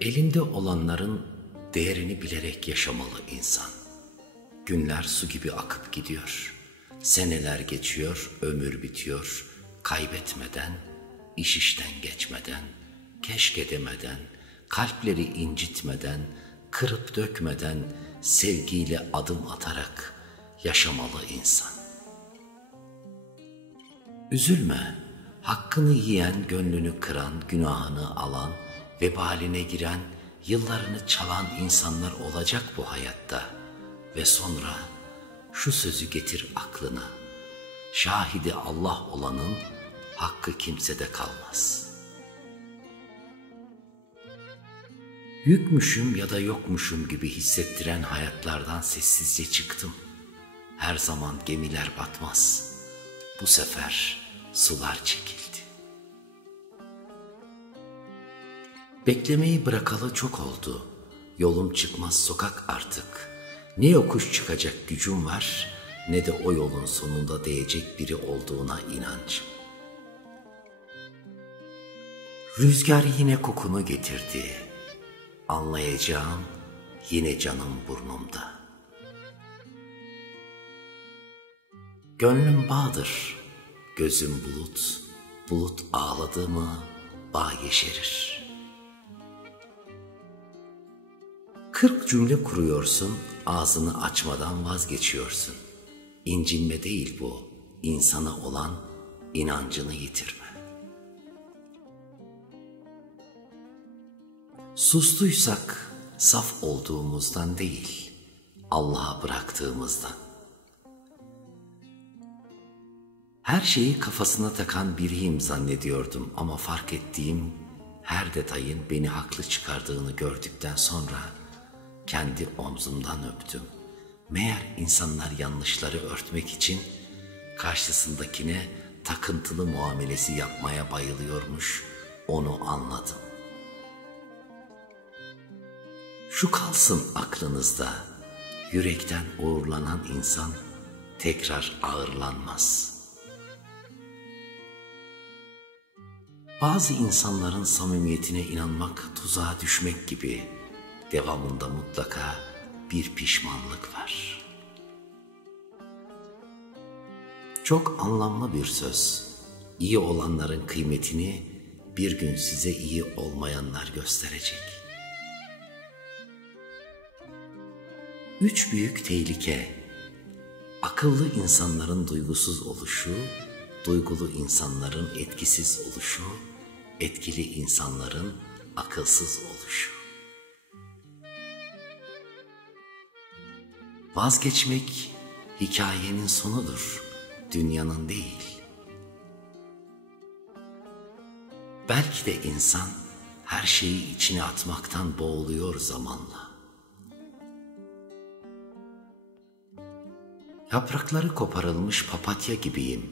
Elinde olanların değerini bilerek yaşamalı insan. Günler su gibi akıp gidiyor. Seneler geçiyor, ömür bitiyor. Kaybetmeden, iş işten geçmeden, keşke demeden, kalpleri incitmeden, kırıp dökmeden, sevgiyle adım atarak yaşamalı insan. Üzülme, hakkını yiyen, gönlünü kıran, günahını alan, vebaline giren, yıllarını çalan insanlar olacak bu hayatta. Ve sonra şu sözü getir aklına, şahidi Allah olanın hakkı kimsede kalmaz. Yükmüşüm ya da yokmuşum gibi hissettiren hayatlardan sessizce çıktım. Her zaman gemiler batmaz. Bu sefer sular çekildi. Beklemeyi bırakalı çok oldu. Yolum çıkmaz sokak artık. Ne yokuş çıkacak gücüm var, ne de o yolun sonunda değecek biri olduğuna inancım. Rüzgar yine kokunu getirdi. Anlayacağım yine canım burnumda. Gönlüm bağdır, gözüm bulut, bulut ağladı mı bağ yeşerir. 40 cümle kuruyorsun, ağzını açmadan vazgeçiyorsun. İncinme değil bu, insana olan inancını yitirme. Sustuysak saf olduğumuzdan değil, Allah'a bıraktığımızdan. Her şeyi kafasına takan biriyim zannediyordum ama fark ettiğim her detayın beni haklı çıkardığını gördükten sonra kendi omzumdan öptüm. Meğer insanlar yanlışları örtmek için karşısındakine takıntılı muamelesi yapmaya bayılıyormuş, onu anladım. Şu kalsın aklınızda, yürekten uğurlanan insan tekrar ağırlanmaz. Bazı insanların samimiyetine inanmak tuzağa düşmek gibi, devamında mutlaka bir pişmanlık var. Çok anlamlı bir söz. İyi olanların kıymetini bir gün size iyi olmayanlar gösterecek. 3 büyük tehlike: akıllı insanların duygusuz oluşu, duygulu insanların etkisiz oluşu, etkili insanların akılsız oluşu. Vazgeçmek hikayenin sonudur, dünyanın değil. Belki de insan her şeyi içine atmaktan boğuluyor zamanla. Yaprakları koparılmış papatya gibiyim.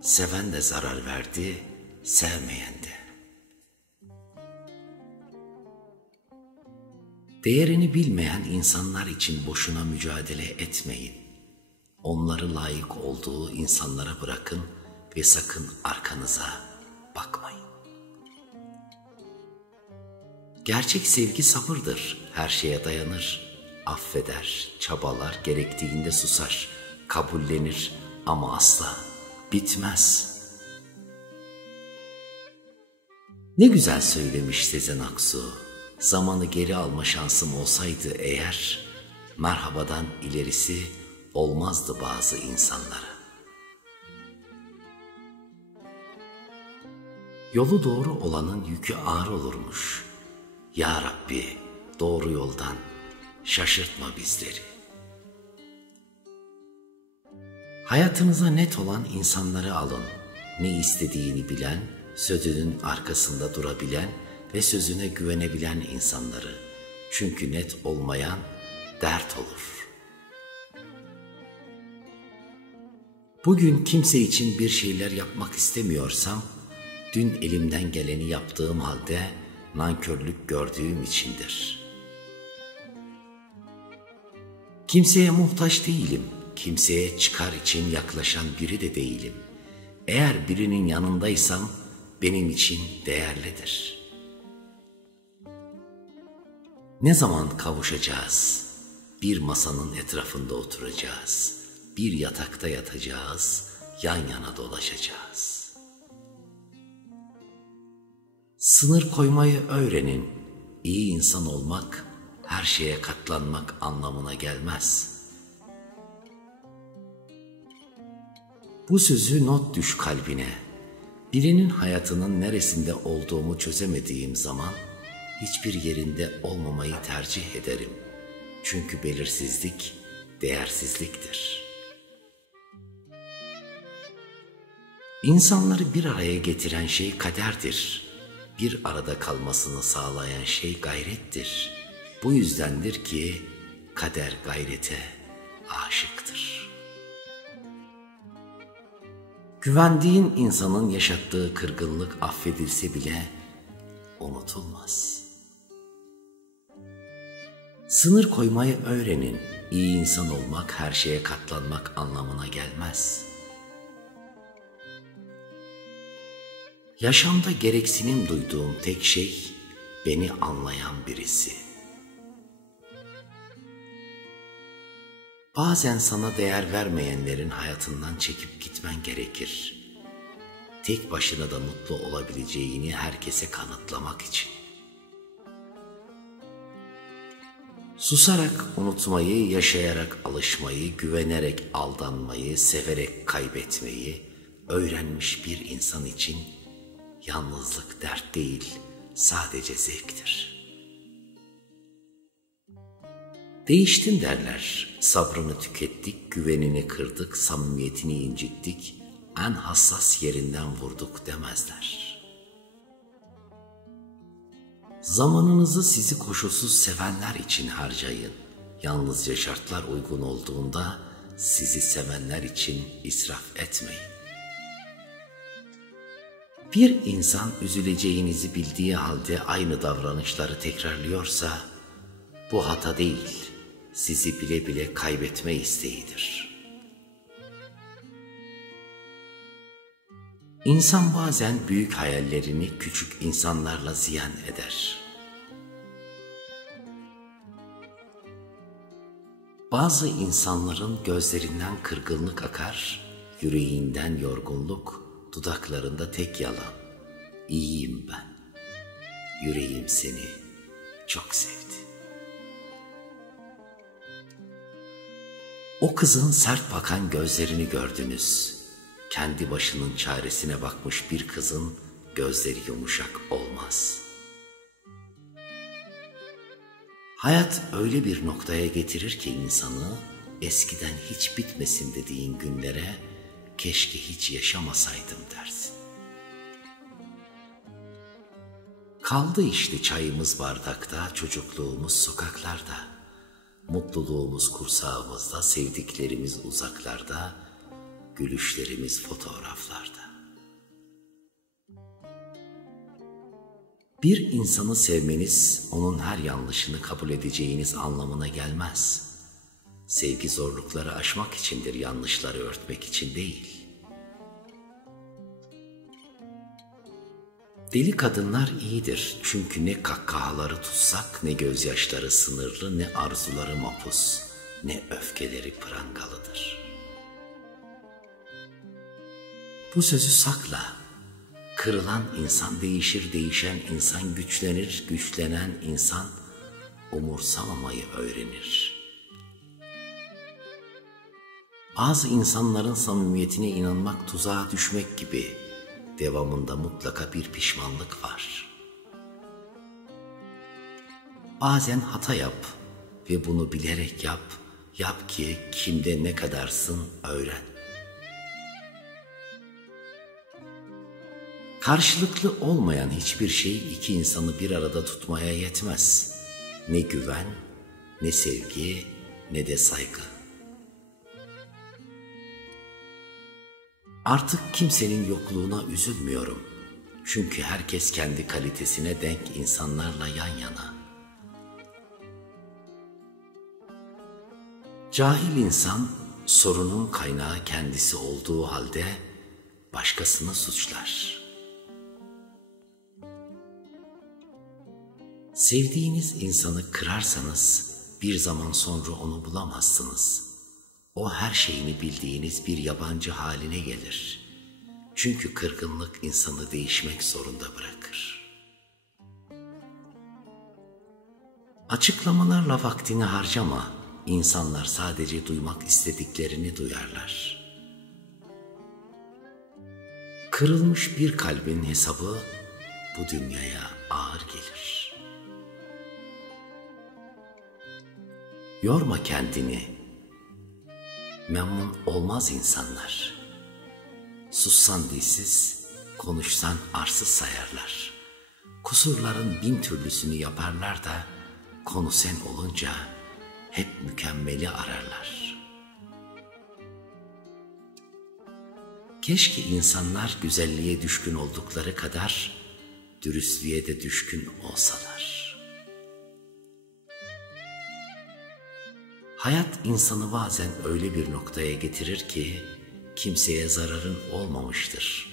Seven de zarar verdi, sevmeyen de. Değerini bilmeyen insanlar için boşuna mücadele etmeyin. Onları layık olduğu insanlara bırakın ve sakın arkanıza bakmayın. Gerçek sevgi sabırdır, her şeye dayanır, affeder, çabalar, gerektiğinde susar, kabullenir ama asla bitmez. Ne güzel söylemiş Sezen Aksu. Zamanı geri alma şansım olsaydı eğer, merhabadan ilerisi olmazdı bazı insanlara. Yolu doğru olanın yükü ağır olurmuş. Ya Rabbi, doğru yoldan şaşırtma bizleri. Hayatınıza net olan insanları alın. Ne istediğini bilen, sözünün arkasında durabilen ve sözüne güvenebilen insanları. Çünkü net olmayan dert olur. Bugün kimse için bir şeyler yapmak istemiyorsam, dün elimden geleni yaptığım halde nankörlük gördüğüm içindir. Kimseye muhtaç değilim, kimseye çıkar için yaklaşan biri de değilim. Eğer birinin yanındaysam benim için değerlidir. Ne zaman kavuşacağız? Bir masanın etrafında oturacağız. Bir yatakta yatacağız, yan yana dolaşacağız. Sınır koymayı öğrenin. İyi insan olmak, her şeye katlanmak anlamına gelmez. Bu sözü not düş kalbine. Birinin hayatının neresinde olduğumu çözemediğim zaman hiçbir yerinde olmamayı tercih ederim. Çünkü belirsizlik değersizliktir. İnsanları bir araya getiren şey kaderdir. Bir arada kalmasını sağlayan şey gayrettir. Bu yüzdendir ki kader gayrete aşıktır. Güvendiğin insanın yaşattığı kırgınlık affedilse bile unutulmaz. Sınır koymayı öğrenin. İyi insan olmak, her şeye katlanmak anlamına gelmez. Yaşamda gereksinim duyduğum tek şey, beni anlayan birisi. Bazen sana değer vermeyenlerin hayatından çekip gitmen gerekir. Tek başına da mutlu olabileceğini herkese kanıtlamak için. Susarak unutmayı, yaşayarak alışmayı, güvenerek aldanmayı, severek kaybetmeyi öğrenmiş bir insan için yalnızlık dert değil, sadece zevktir. Değiştin derler, sabrını tükettik, güvenini kırdık, samimiyetini incittik, en hassas yerinden vurduk demezler. Zamanınızı sizi koşulsuz sevenler için harcayın. Yalnızca şartlar uygun olduğunda sizi sevenler için israf etmeyin. Bir insan üzüleceğinizi bildiği halde aynı davranışları tekrarlıyorsa bu hata değil, sizi bile bile kaybetme isteğidir. İnsan bazen büyük hayallerini küçük insanlarla ziyan eder. Bazı insanların gözlerinden kırgınlık akar, yüreğinden yorgunluk, dudaklarında tek yalan. İyiyim ben, yüreğim seni çok sevdi. O kızın sert bakan gözlerini gördünüz. Kendi başının çaresine bakmış bir kızın gözleri yumuşak olmaz. Hayat öyle bir noktaya getirir ki insanı, eskiden hiç bitmesin dediğin günlere keşke hiç yaşamasaydım dersin. Kaldı işte çayımız bardakta, çocukluğumuz sokaklarda, mutluluğumuz kursağımızda, sevdiklerimiz uzaklarda, gülüşlerimiz fotoğraflarda. Bir insanı sevmeniz, onun her yanlışını kabul edeceğiniz anlamına gelmez. Sevgi zorlukları aşmak içindir, yanlışları örtmek için değil. Deli kadınlar iyidir çünkü ne kahkahaları tutsak, ne gözyaşları sınırlı, ne arzuları mapus, ne öfkeleri prangalıdır. Bu sözü sakla. Kırılan insan değişir, değişen insan güçlenir, güçlenen insan umursamamayı öğrenir. Bazı insanların samimiyetine inanmak tuzağa düşmek gibi, devamında mutlaka bir pişmanlık var. Bazen hata yap ve bunu bilerek yap, yap ki kimde ne kadarsın öğren. Karşılıklı olmayan hiçbir şey iki insanı bir arada tutmaya yetmez. Ne güven, ne sevgi, ne de saygı. Artık kimsenin yokluğuna üzülmüyorum. Çünkü herkes kendi kalitesine denk insanlarla yan yana. Cahil insan sorunun kaynağı kendisi olduğu halde başkasını suçlar. Sevdiğiniz insanı kırarsanız bir zaman sonra onu bulamazsınız. O her şeyini bildiğiniz bir yabancı haline gelir. Çünkü kırgınlık insanı değişmek zorunda bırakır. Açıklamalarla vaktini harcama. İnsanlar sadece duymak istediklerini duyarlar. Kırılmış bir kalbin hesabı bu dünyaya ağır gelir. Yorma kendini. Memnun olmaz insanlar. Sussan dilsiz, konuşsan arsız sayarlar. Kusurların bin türlüsünü yaparlar da konu sen olunca hep mükemmeli ararlar. Keşke insanlar güzelliğe düşkün oldukları kadar dürüstlüğe de düşkün olsalar. Hayat insanı bazen öyle bir noktaya getirir ki kimseye zararın olmamıştır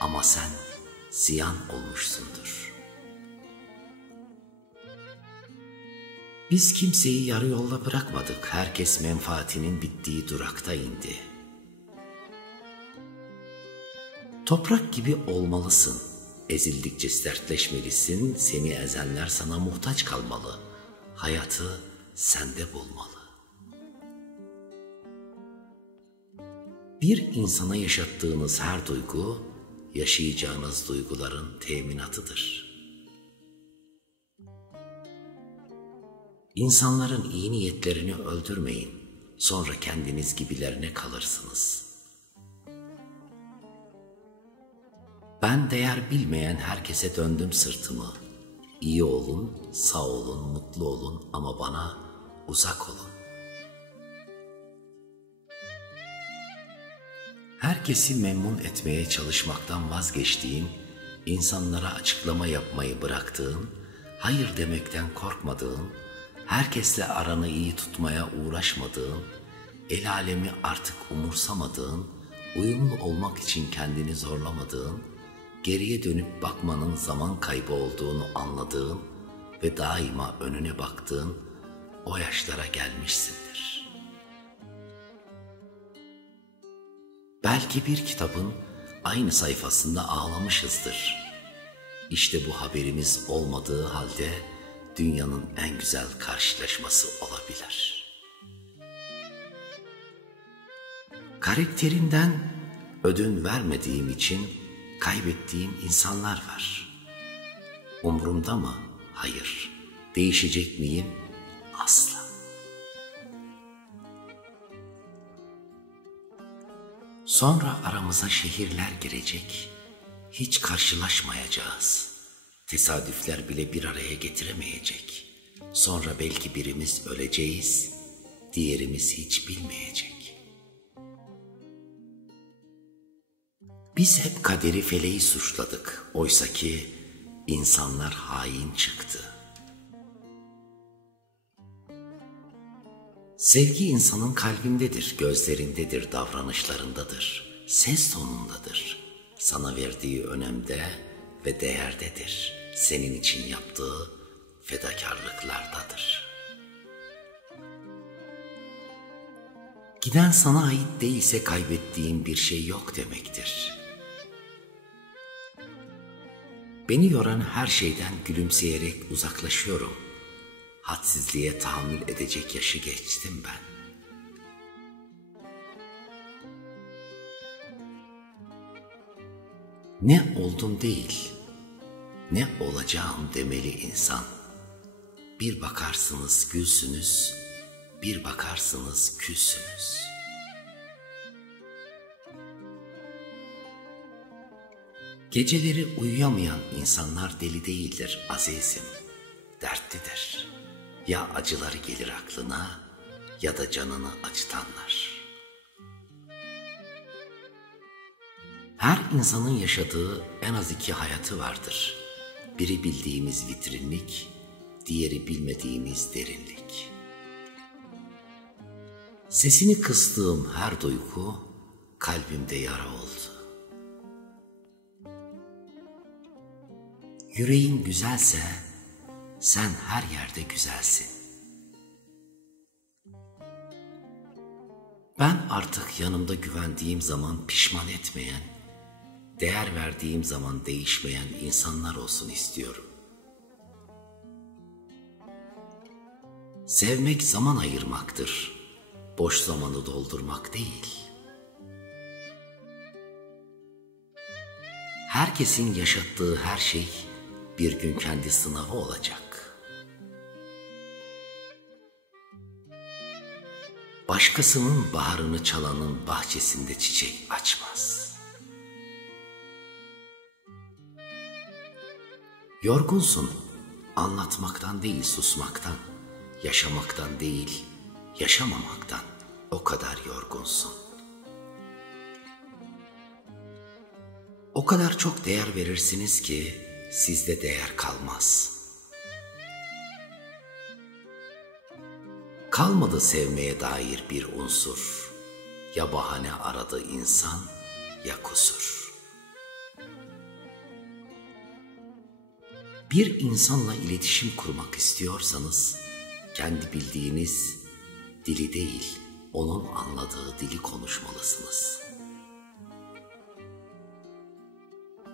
ama sen ziyan olmuşsundur. Biz kimseyi yarı yolda bırakmadık. Herkes menfaatinin bittiği durakta indi. Toprak gibi olmalısın. Ezildikçe sertleşmelisin. Seni ezenler sana muhtaç kalmalı. Hayatı sende bulmalı. Bir insana yaşattığınız her duygu, yaşayacağınız duyguların teminatıdır. İnsanların iyi niyetlerini öldürmeyin, sonra kendiniz gibilerine kalırsınız. Ben değer bilmeyen herkese döndüm sırtımı. İyi olun, sağ olun, mutlu olun ama bana uzak olun. Herkesi memnun etmeye çalışmaktan vazgeçtiğin, insanlara açıklama yapmayı bıraktığın, hayır demekten korkmadığın, herkesle aranı iyi tutmaya uğraşmadığın, el alemi artık umursamadığın, uyumlu olmak için kendini zorlamadığın, geriye dönüp bakmanın zaman kaybı olduğunu anladığın ve daima önüne baktığın o yaşlara gelmişsindir. Belki bir kitabın aynı sayfasında ağlamışızdır. İşte bu haberimiz olmadığı halde dünyanın en güzel karşılaşması olabilir. Karakterimden ödün vermediğim için kaybettiğim insanlar var. Umrumda mı? Hayır. Değişecek miyim? Asla. Sonra aramıza şehirler girecek, hiç karşılaşmayacağız. Tesadüfler bile bir araya getiremeyecek. Sonra belki birimiz öleceğiz, diğerimiz hiç bilmeyecek. Biz hep kaderi feleği suçladık, oysaki insanlar hain çıktı. Sevgi insanın kalbindedir, gözlerindedir, davranışlarındadır, ses tonundadır. Sana verdiği önemde ve değerdedir. Senin için yaptığı fedakarlıklardadır. Giden sana ait değilse kaybettiğin bir şey yok demektir. Beni yoran her şeyden gülümseyerek uzaklaşıyorum. Hadsizliğe tahammül edecek yaşı geçtim ben. Ne oldum değil, ne olacağım demeli insan. Bir bakarsınız gülsünüz, bir bakarsınız külsünüz. Geceleri uyuyamayan insanlar deli değildir azizim, dertlidir. Ya acıları gelir aklına ya da canını acıtanlar. Her insanın yaşadığı en az iki hayatı vardır. Biri bildiğimiz vitrinlik, diğeri bilmediğimiz derinlik. Sesini kıstığım her duygu kalbimde yara oldu. Yüreğin güzelse Sen her yerde güzelsin. Ben artık yanımda güvendiğim zaman pişman etmeyen, değer verdiğim zaman değişmeyen insanlar olsun istiyorum. Sevmek zaman ayırmaktır, boş zamanı doldurmak değil. Herkesin yaşattığı her şey bir gün kendi sınavı olacak. Başkasının baharını çalanın bahçesinde çiçek açmaz. Yorgunsun, anlatmaktan değil susmaktan, yaşamaktan değil yaşamamaktan o kadar yorgunsun. O kadar çok değer verirsiniz ki sizde değer kalmaz. Kalmadı sevmeye dair bir unsur, ya bahane aradı insan ya kusur. Bir insanla iletişim kurmak istiyorsanız, kendi bildiğiniz dili değil, onun anladığı dili konuşmalısınız.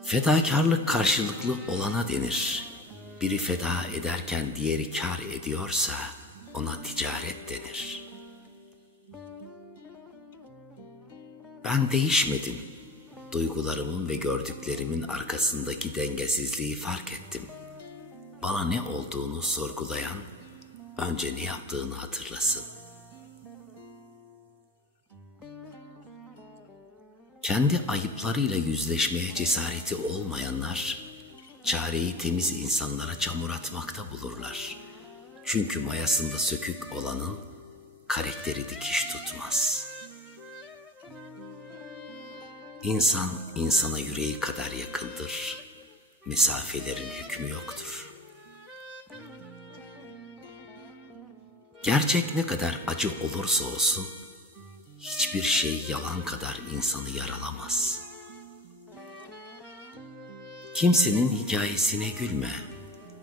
Fedakarlık karşılıklı olana denir. Biri feda ederken diğeri kâr ediyorsa ona ticaret denir. Ben değişmedim. Duygularımın ve gördüklerimin arkasındaki dengesizliği fark ettim. Bana ne olduğunu sorgulayan, önce ne yaptığını hatırlasın. Kendi ayıplarıyla yüzleşmeye cesareti olmayanlar, çareyi temiz insanlara çamur atmakta bulurlar. Çünkü mayasında sökük olanın karakteri dikiş tutmaz. İnsan insana yüreği kadar yakındır, mesafelerin hükmü yoktur. Gerçek ne kadar acı olursa olsun, hiçbir şey yalan kadar insanı yaralamaz. Kimsenin hikayesine gülme,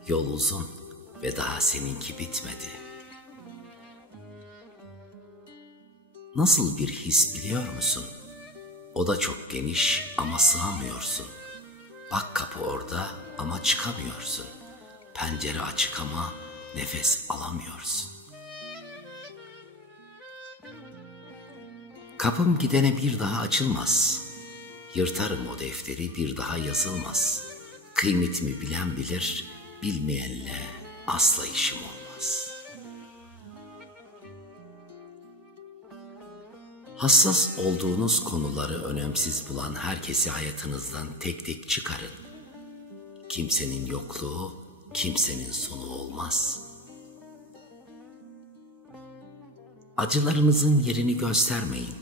yol uzun ve daha seninki bitmedi. Nasıl bir his biliyor musun? O da çok geniş ama sığamıyorsun. Bak kapı orada ama çıkamıyorsun. Pencere açık ama nefes alamıyorsun. Kapım gidene bir daha açılmaz. Yırtarım o defteri, bir daha yazılmaz. Kıymetimi bilen bilir, bilmeyenle asla işim olmaz. Hassas olduğunuz konuları önemsiz bulan herkesi hayatınızdan tek tek çıkarın. Kimsenin yokluğu, kimsenin sonu olmaz. Acılarınızın yerini göstermeyin.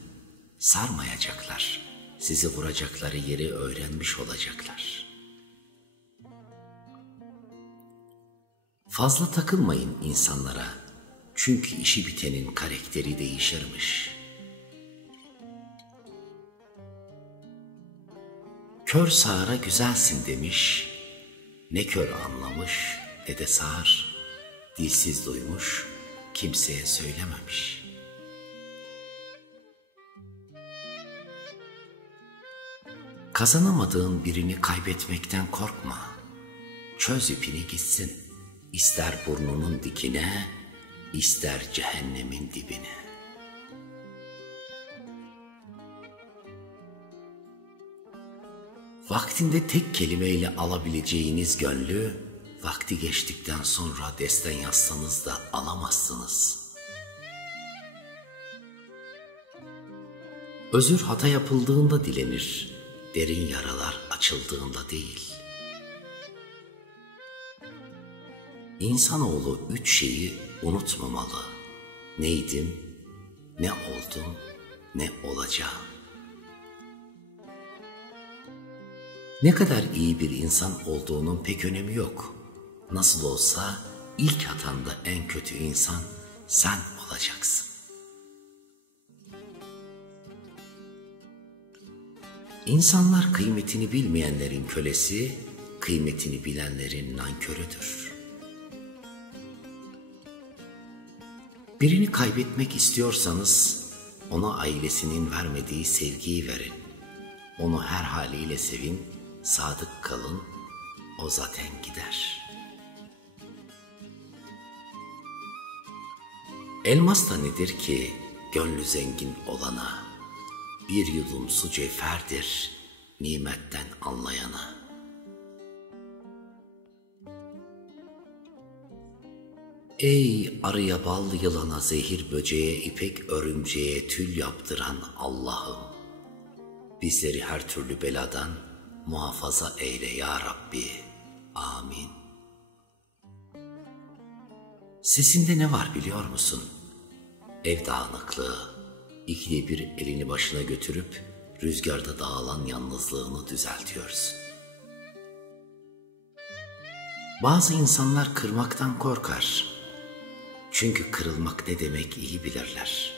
Sarmayacaklar. Sizi vuracakları yeri öğrenmiş olacaklar. Fazla takılmayın insanlara. Çünkü işi bitenin karakteri değişirmiş. Kör sağıra güzelsin demiş. Ne kör anlamış ne de sağır. Dilsiz duymuş, kimseye söylememiş. Kazanamadığın birini kaybetmekten korkma. Çöz ipini gitsin. İster burnunun dikine, ister cehennemin dibine. Vaktinde tek kelimeyle alabileceğiniz gönlü, vakti geçtikten sonra desten yazsanız da alamazsınız. Özür hata yapıldığında dilenir, derin yaralar açıldığında değil. İnsanoğlu 3 şeyi unutmamalı. Neydim, ne oldum, ne olacağım. Ne kadar iyi bir insan olduğunun pek önemi yok. Nasıl olsa ilk hatanda en kötü insan sen olacaksın. İnsanlar kıymetini bilmeyenlerin kölesi, kıymetini bilenlerin nankörüdür. Birini kaybetmek istiyorsanız ona ailesinin vermediği sevgiyi verin. Onu her haliyle sevin, sadık kalın, o zaten gider. Elmas da nedir ki gönlü zengin olana? Bir yudum su cevherdir nimetten anlayana. Ey arıya bal, yılana zehir, böceğe ipek, örümceğe tül yaptıran Allah'ım! Bizleri her türlü beladan muhafaza eyle ya Rabbi. Amin. Sesinde ne var biliyor musun? Ev dağınıklığı. İkide bir elini başına götürüp rüzgarda dağılan yalnızlığını düzeltiyorsun. Bazı insanlar kırmaktan korkar. Çünkü kırılmak ne demek iyi bilirler.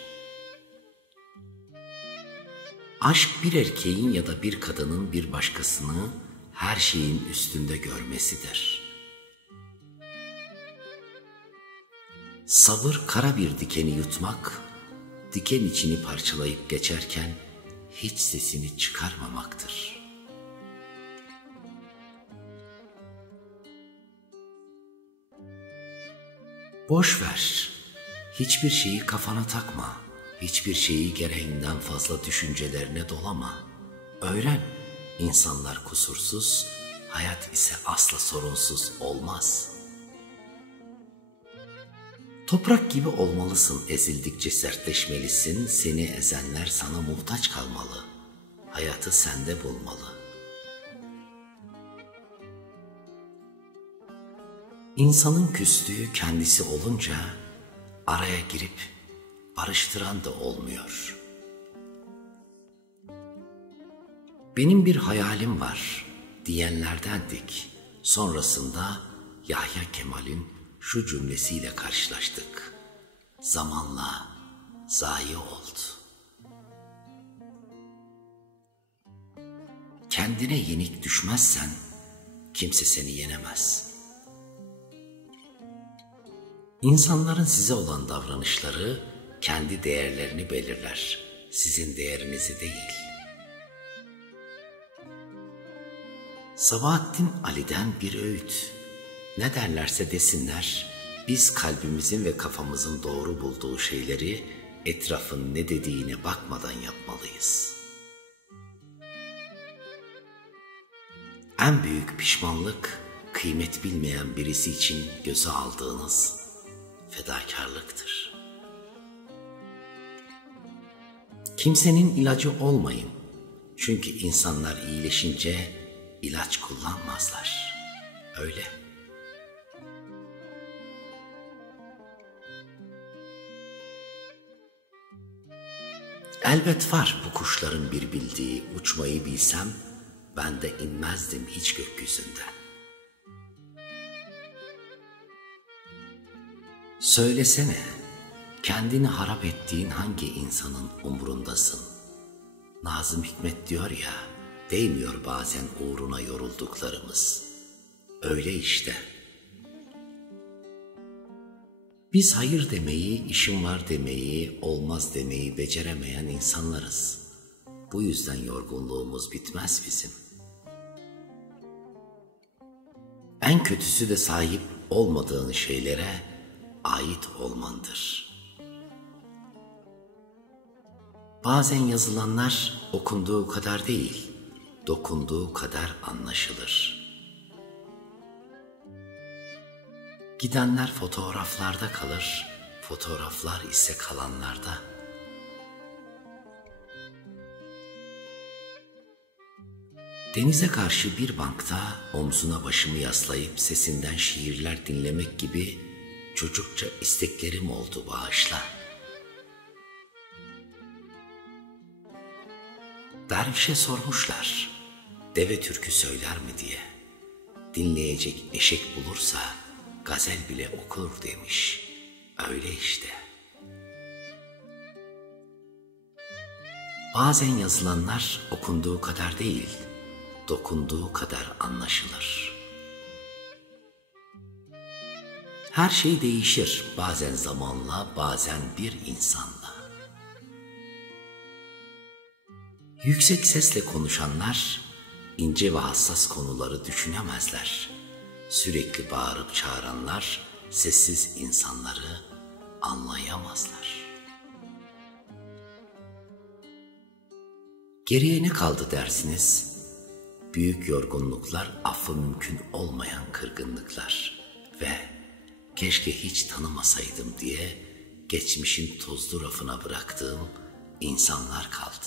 Aşk bir erkeğin ya da bir kadının bir başkasını her şeyin üstünde görmesidir. Sabır kara bir dikeni yutmak, diken içini parçalayıp geçerken hiç sesini çıkarmamaktır. Boş ver, hiçbir şeyi kafana takma, hiçbir şeyi gereğinden fazla düşüncelerine dolama. Öğren, insanlar kusursuz, hayat ise asla sorunsuz olmaz. Toprak gibi olmalısın, ezildikçe sertleşmelisin, seni ezenler sana muhtaç kalmalı, hayatı sende bulmalı. İnsanın küstüğü kendisi olunca araya girip barıştıran da olmuyor. Benim bir hayalim var diyenlerdendik. Sonrasında Yahya Kemal'in şu cümlesiyle karşılaştık. Zamanla zayi oldu. Kendine yenik düşmezsen kimse seni yenemez. İnsanların size olan davranışları kendi değerlerini belirler, sizin değerinizi değil. Sabahattin Ali'den bir öğüt. Ne derlerse desinler, biz kalbimizin ve kafamızın doğru bulduğu şeyleri etrafın ne dediğine bakmadan yapmalıyız. En büyük pişmanlık, kıymet bilmeyen birisi için göze aldığınız fedakarlıktır. Kimsenin ilacı olmayın. Çünkü insanlar iyileşince ilaç kullanmazlar. Öyle. Elbet var bu kuşların bir bildiği, uçmayı bilsem ben de inmezdim hiç gökyüzünden. Söylesene, kendini harap ettiğin hangi insanın umrundasın? Nazım Hikmet diyor ya, değmiyor bazen uğruna yorulduklarımız. Öyle işte. Biz hayır demeyi, işim var demeyi, olmaz demeyi beceremeyen insanlarız. Bu yüzden yorgunluğumuz bitmez bizim. En kötüsü de sahip olmadığın şeylere ait olmandır. Bazen yazılanlar okunduğu kadar değil, dokunduğu kadar anlaşılır. Gidenler fotoğraflarda kalır, fotoğraflar ise kalanlarda. Denize karşı bir bankta omzuna başımı yaslayıp sesinden şiirler dinlemek gibi çocukça isteklerim oldu, bağışla. Dervişe sormuşlar, deve türkü söyler mi diye. Dinleyecek eşek bulursa gazel bile okur demiş. Öyle işte. Bazen yazılanlar okunduğu kadar değil, dokunduğu kadar anlaşılır. Her şey değişir, bazen zamanla, bazen bir insanla. Yüksek sesle konuşanlar, ince ve hassas konuları düşünemezler. Sürekli bağırıp çağıranlar, sessiz insanları anlayamazlar. Geriye ne kaldı dersiniz? Büyük yorgunluklar, affı mümkün olmayan kırgınlıklar ve keşke hiç tanımasaydım diye geçmişin tozlu rafına bıraktığım insanlar kaldı.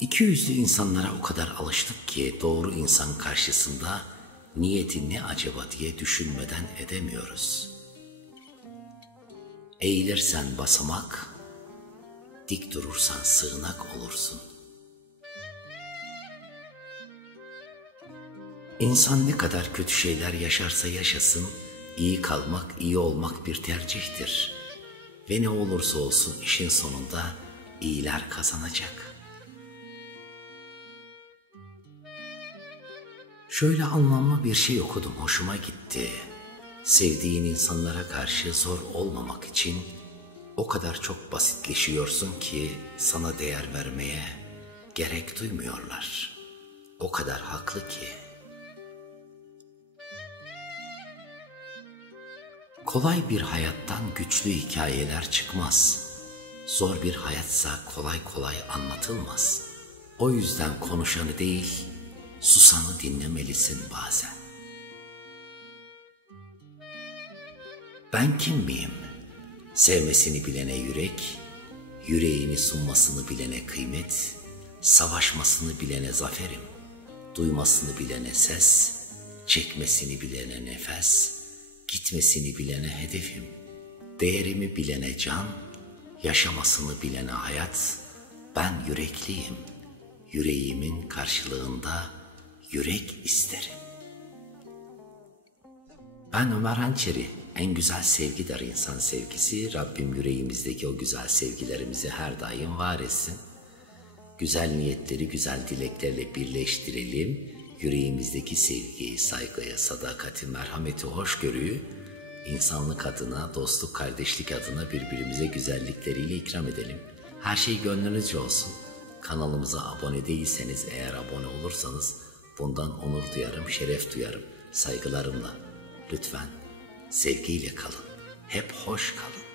İkiyüzlü insanlara o kadar alıştık ki doğru insan karşısında niyeti ne acaba diye düşünmeden edemiyoruz. Eğilirsen basamak, dik durursan sığınak olursun. İnsan ne kadar kötü şeyler yaşarsa yaşasın, iyi kalmak, iyi olmak bir tercihtir. Ve ne olursa olsun işin sonunda iyiler kazanacak. Şöyle anlamlı bir şey okudum, hoşuma gitti. Sevdiğin insanlara karşı zor olmamak için o kadar çok basitleşiyorsun ki sana değer vermeye gerek duymuyorlar. O kadar haklı ki. Kolay bir hayattan güçlü hikayeler çıkmaz. Zor bir hayatsa kolay kolay anlatılmaz. O yüzden konuşanı değil, susanı dinlemelisin bazen. Ben kim miyim? Sevmesini bilene yürek, yüreğini sunmasını bilene kıymet, savaşmasını bilene zaferim, duymasını bilene ses, çekmesini bilene nefes, gitmesini bilene hedefim, değerimi bilene can, yaşamasını bilene hayat, ben yürekliyim, yüreğimin karşılığında yürek isterim. Ben Ömer Hançeri, en güzel sevgidir insan sevgisi. Rabbim yüreğimizdeki o güzel sevgilerimizi her daim var etsin. Güzel niyetleri güzel dileklerle birleştirelim. Yüreğimizdeki sevgiyi, saygıyı, sadakati, merhameti, hoşgörüyü insanlık adına, dostluk, kardeşlik adına birbirimize güzellikleriyle ikram edelim. Her şey gönlünüzce olsun. Kanalımıza abone değilseniz, eğer abone olursanız bundan onur duyarım, şeref duyarım. Saygılarımla lütfen sevgiyle kalın. Hep hoş kalın.